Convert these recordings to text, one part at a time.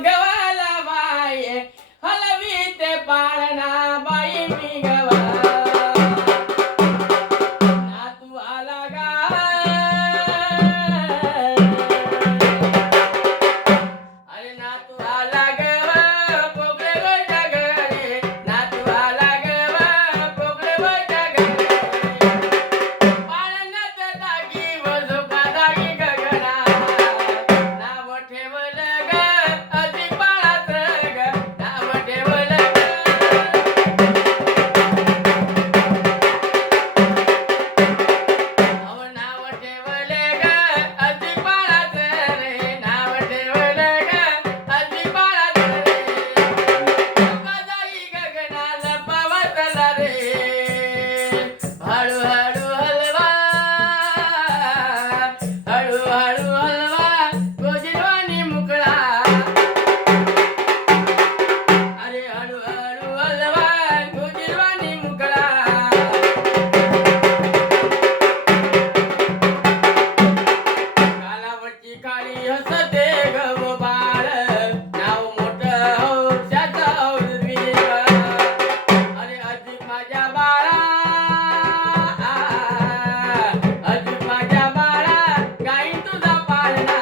गवाला बाई हलवी ते पाळणा बाई मी गवा नातू आला गा अरे नातू आला गवा पोगळे गोच्या घरी नातू आला गवा पोगळे गोच्या घरी पाळण्यात दागी व झोका दागी गगना नाव ठेवलं ग अति बाळाचं ग नाव ठेवलं ग अहो नाव ठेवलं ग अति बाळाचं रे नाव ठेवलं ग अति बाळाचं रे झोका दागी गगनाला पावतला रे हळूहळू हलवा हळूहळू हलवा गोजिरवाणी मुकळा अरे हळूहळू हलवा गोजिरवाणी मुकळा कालावरची काळी हसते गव बाळ नाव मोठं हौशाचं औरवीर अरे अधिक माझ्या बाळा अधिक माझ्या बाळा गाई तुझा पाळणा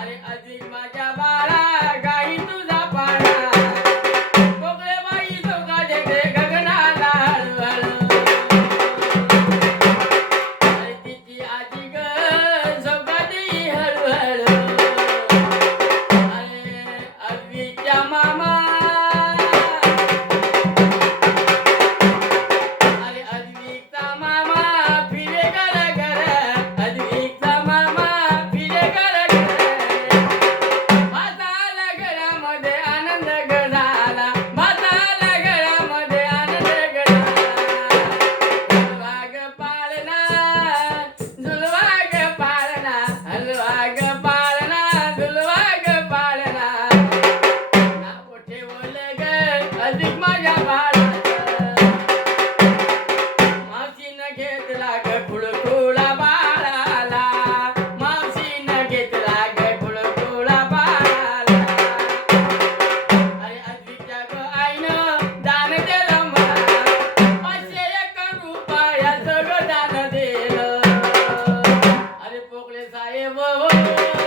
अरे अधिक माझ्या बाळा गाई तुझा पाळणा कोकळे बाई चौका देते गगनाला हळूहळू अरे तिची आजी ग चौका देई हळूहळू अरे अगदीच्या मामा अरे अद्विकचा मामा फिरे घर घर अद्विकचा मामा फिरे घर घर माताला घरामध्ये आनंद ग झाला माताला घरामध्ये आनंद ग झाला झुलवा ग पाळणा झुलवा ग पाळणा हलवा ग पाळणा झुलवा ग पाळणा नाव ठेवलं ग अधिक माझ्या बाळाचं मावशीनं घेतला ग खुळखुळा बाळाला मावशीनं घेतला ग खुळखुळा बाळाला अरे अधिकच्या ग आईनं दान दिलं मला 501 रुपयाचं ग दान दिलं अरे पोकळे साहेब हो